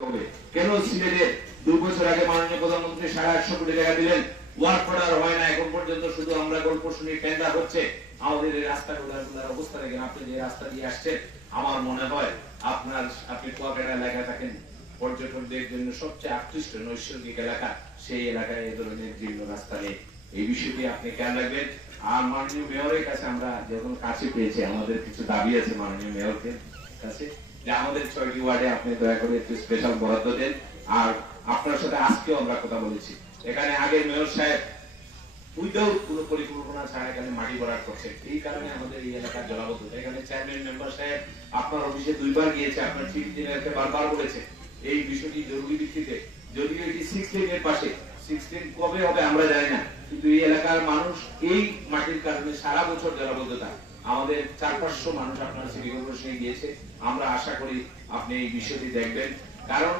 কেন সিলেটে 2 বছর আগে মাননীয় প্রধানমন্ত্রী 850 কোটি টাকা দিলেন, ওয়ার্ক অর্ডার হয় না এখন পর্যন্ত, শুধু আমরা গল্প শুনি, টেন্ডার হচ্ছে। আমাদের এই রাস্তাগুলোর অবস্থা দেখেন, আপনি যে রাস্তা দিয়ে আসছেন, আমার মনে হয় আপনি কুয়াকাটা এলাকা থাকেন, পর্যটকদের জন্য সবচেয়ে আকৃষ্ট নৈসর্গিক এলাকা, সেই এলাকায় এ ধরনের জীর্ণ রাস্তা নেই। এই বিষয়টি আপনি খেয়াল রাখবেন। আর মাননীয় মেয়রের কাছে আমরা যখন কাছে পেয়েছি, আমাদের কিছু দাবি আছে মাননীয় মেয়রকে কাছে, যে আমাদের 6টি ওয়ার্ডে আপনি দয়া করে একটু স্পেশাল বরাদ্দ দেন। আর আপনার সাথে আজকেও আমরা কথা বলেছি, এখানে আগে মেয়র সাহেব উইদাউট কোনো পরিকল্পনা ছাড়া এখানে মাটি ভরাট করছে, এই কারণে আমাদের এই এলাকার জলাবদ্ধতা। এখানে চেয়ারম্যান মেম্বার সাহেব আপনার অফিসে 2 বার গিয়েছে, আপনার চিফ ইঞ্জিনিয়ারকে বারবার বলেছে এই বিষয়টি জরুরি ভিত্তিতে, যদিও এটি 6 লেনের পাশে, 6 লেন কবে হবে আমরা জানি না, কিন্তু এই এলাকার মানুষ এই মাটির কারণে সারা বছর জলাবদ্ধতা। আমাদের 400-500 মানুষ আপনার সিটি কর্পোরেশনে গিয়েছে। আমরা আশা করি আপনি এই বিষয়টি দেখবেন, কারণ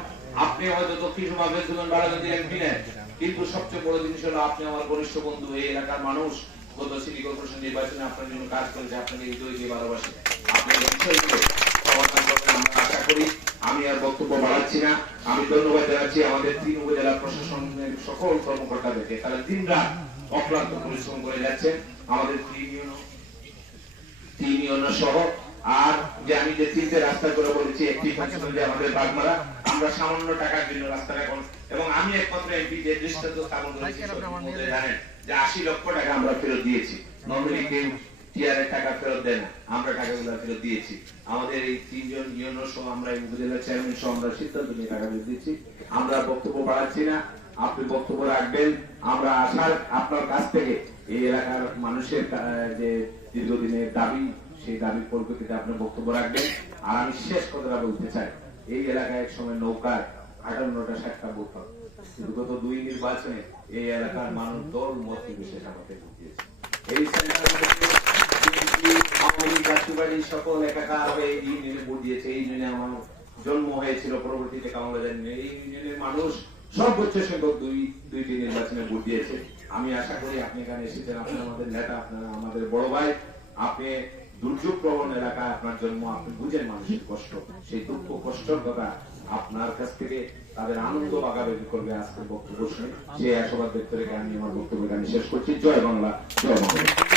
আপনি হয়তো দক্ষিণ সমাবেশ বারাগঞ্জের এমপি নেন, কিন্তু সবচেয়ে বড় জিনিস হলো আপনি আমার ঘনিষ্ঠ বন্ধু। এই এলাকার মানুষ গত সিটি কর্পোরেশন নির্বাচনে আপনার জন্য কাজ করেছে, আপনাকে হৃদয় দিয়ে ভালোবাসে। আপনি বিষয়গুলো সমাধান করবেন আমরা আশা করি। আমি আর বক্তব্য বাড়াচ্ছি না, আমি ধন্যবাদ জানাচ্ছি আমাদের 3 উপজেলা প্রশাসনের সকল কর্মকর্তাদেরকে, তারা দিনরাত অক্লান্ত পরিশ্রম করে যাচ্ছেন আমাদের 3 ইউনিয়ন সহ। আর যে আমি যে 3টে রাস্তা করে বলেছি, একটি যে আমাদের বাগমারা, আমরা সামান্য টাকার জন্য রাস্তাটা এখন, এবং আমি একমাত্র এমপি যে দৃষ্টান্ত স্থাপন করেছি, জানেন যে 80 লক্ষ টাকা আমরা ফেরত দিয়েছি। নর্মালি কেউ টিআরের টাকা ফেরত দেয় না, আমরা টাকাগুলো ফেরত দিয়েছি। আমাদের এই 3 জন ইউনিয়ন সহ, আমরা এই উপজেলা চেয়ারম্যান সহ আমরা সিদ্ধান্ত নিয়ে টাকা দিয়েছি। আমরা বক্তব্য বাড়াচ্ছি না, আপনি বক্তব্য রাখবেন। আমরা আশার আপনার কাছ থেকে এই এলাকার মানুষের যে দীর্ঘদিনের দাবি, সেই দাবির পরিপ্রেক্ষিতে আপনি বক্তব্য রাখবেন। আর আমি শেষ কথাটা বলতে চাই, এই এলাকায় এক সময় নৌকায় 58টা 60টা বুথ, গত 2 নির্বাচনে এই এলাকার মানুষ দল মত বিশেষ আমাকে বুঝিয়েছে। এই সকল একাকার হয়ে এই ইউনিয়নে ভোট দিয়েছে। এই ইউনিয়নে আমার জন্ম হয়েছিল, পরবর্তীতে কামালবাজার এই ইউনিয়নের মানুষ সর্বোচ্চ সংখ্যক 2টি নির্বাচনে ভোট দিয়েছে। আমি আশা করি আপনি এখানে এসেছেন, আপনি আমাদের নেতা, আপনারা আমাদের বড় ভাই, আপনি দুর্যোগ প্রবণ এলাকায় আপনার জন্ম, আপনি বুঝেন মানুষের কষ্ট, সেই দুঃখ কষ্টের কথা আপনার কাছ থেকে তাদের আনন্দ বাগাবে করবে আজকের বক্তব্য শুনে। সেই আশাবাদ ব্যক্ত রেখে আমি আমার বক্তব্য শেষ করছি। জয় বাংলা, জয় বাংলা।